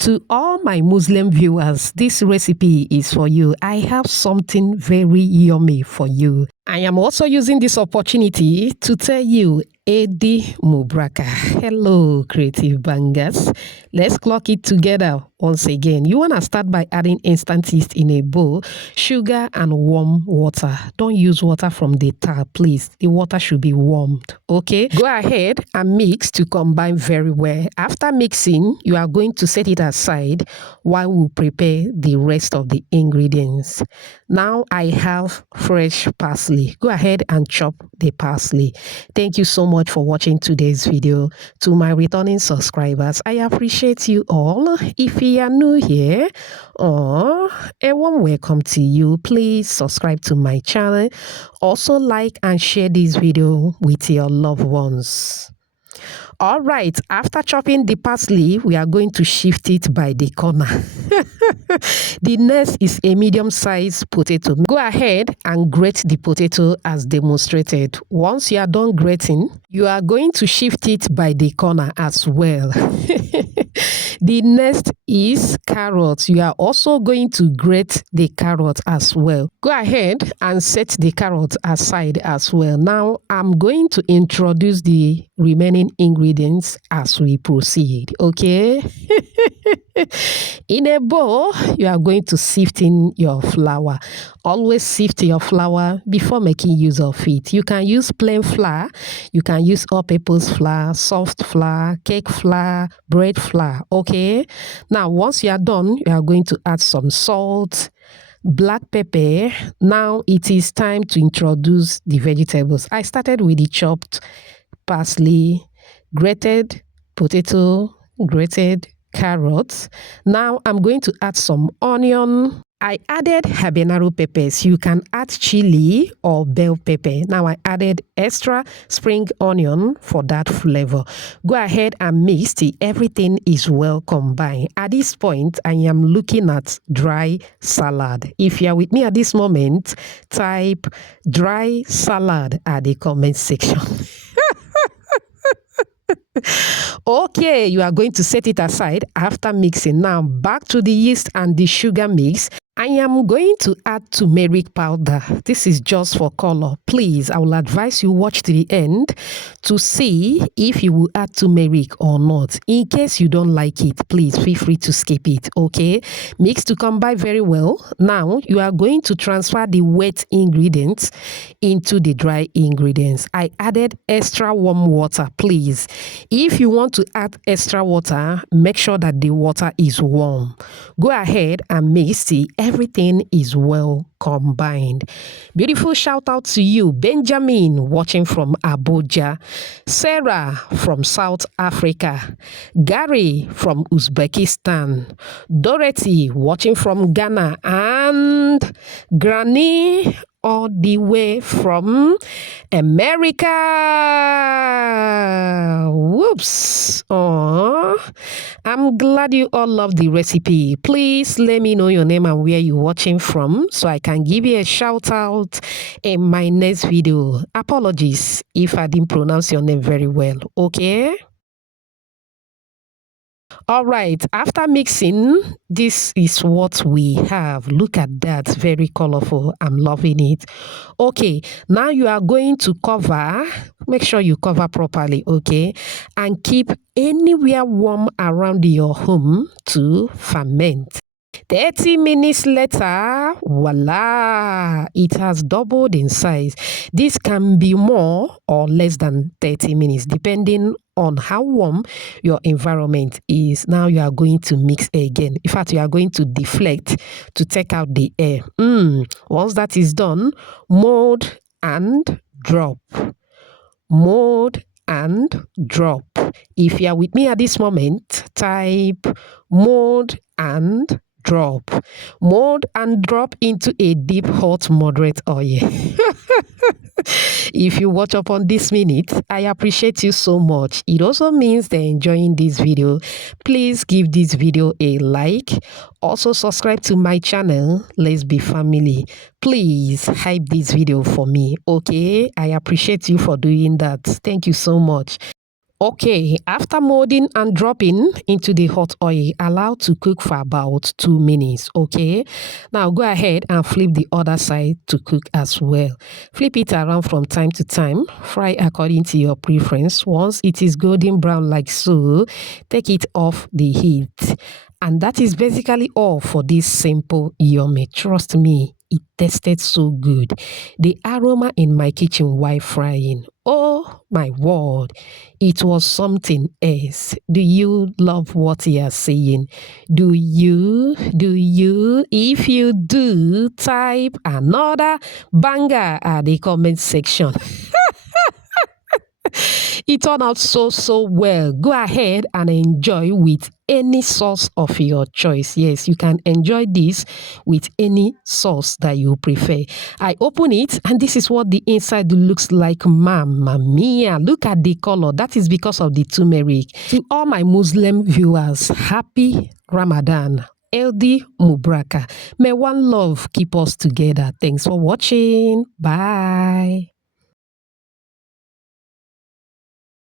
To all my Muslim viewers, this recipe is for you. I have something very yummy for you. I am also using this opportunity to tell you Eld-Mubarak. Hello, creative bangers. Let's clock it together once again. You want to start by adding instant yeast in a bowl, sugar and warm water. Don't use water from the tap, please. The water should be warmed, okay? Go ahead and mix to combine very well. After mixing, you are going to set it aside while we prepare the rest of the ingredients. Now I have fresh parsley. Go ahead and chop the parsley. Thank you so much for watching today's video. To my returning subscribers, I appreciate you all. If you are new here, a warm welcome to you. Please subscribe to my channel. Also like and share this video with your loved ones. All right, after chopping the parsley, we are going to shift it by the corner. The next is a medium-sized potato. Go ahead and grate the potato as demonstrated. Once you are done grating, you are going to shift it by the corner as well. The next is carrots. You are also going to grate the carrot as well. Go ahead and set the carrot aside as well. Now, I'm going to introduce the remaining ingredients as we proceed, okay? In a bowl, you are going to sift in your flour. Always sift your flour before making use of it. You can use plain flour, you can use all-purpose flour, soft flour, cake flour, bread flour, okay? Now, once you are done, you are going to add some salt, black pepper. Now it is time to introduce the vegetables. I started with the chopped parsley, grated potato, grated carrots. Now I'm going to add some onion. I added Habenaro peppers. You can add chili or bell pepper. Now I added extra spring onion for that flavor. Go ahead and mix till everything is well combined. At this point, I am looking at dry salad. If you are with me at this moment, type dry salad at the comment section. Okay, you are going to set it aside after mixing. Now back to the yeast and the sugar mix. I am going to add turmeric powder. This is just for color. Please, I will advise you watch to the end to see if you will add turmeric or not. In case you don't like it, please feel free to skip it, okay? Mix to combine very well. Now, you are going to transfer the wet ingredients into the dry ingredients. I added extra warm water, please. If you want to add extra water, make sure that the water is warm. Go ahead and mix till everything is well combined. Beautiful shout out to you, Benjamin, watching from Abuja, Sarah from South Africa, Gary from Uzbekistan, Dorothy watching from Ghana, and Granny all the way from America. Whoops. Aww. I'm glad you all love the recipe. Please let me know your name and where you're watching from so I can give you a shout out in my next video. Apologies if I didn't pronounce your name very well, okay? All right, after mixing, this is what we have. Look at that, very colorful. I'm loving it. Okay, now you are going to cover. Make sure you cover properly, okay? And keep anywhere warm around your home to ferment. 30 minutes later, voila, it has doubled in size. This can be more or less than 30 minutes, depending on how warm your environment is. Now you are going to mix again. In fact, you are going to deflect to take out the air. Once that is done, mold and drop. Mold and drop. If you are with me at this moment, type mold and drop. Mold and drop into a deep hot moderate oil. If you watch up on this minute, I appreciate you so much. It also means they're enjoying this video. Please give this video a like. Also subscribe to my channel. Let's be family. Please hype this video for me, okay? I appreciate you for doing that. Thank you so much. Okay, after molding and dropping into the hot oil, allow to cook for about 2 minutes, okay? Now go ahead and flip the other side to cook as well. Flip it around from time to time. Fry according to your preference. Once it is golden brown like so, take it off the heat. And that is basically all for this simple yummy. Trust me, it tasted so good. The aroma in my kitchen while frying, oh my word, it was something else. Do you love what you are saying? Do you? Do you? If you do, type another banger at the comment section. It turned out so well. Go ahead and enjoy with any sauce of your choice. Yes, you can enjoy this with any sauce that you prefer. I open it and this is what the inside looks like. Mamma mia, look at the color. That is because of the turmeric. To all my Muslim viewers, happy Ramadan. Eld-Mubarak. May one love keep us together. Thanks for watching. Bye.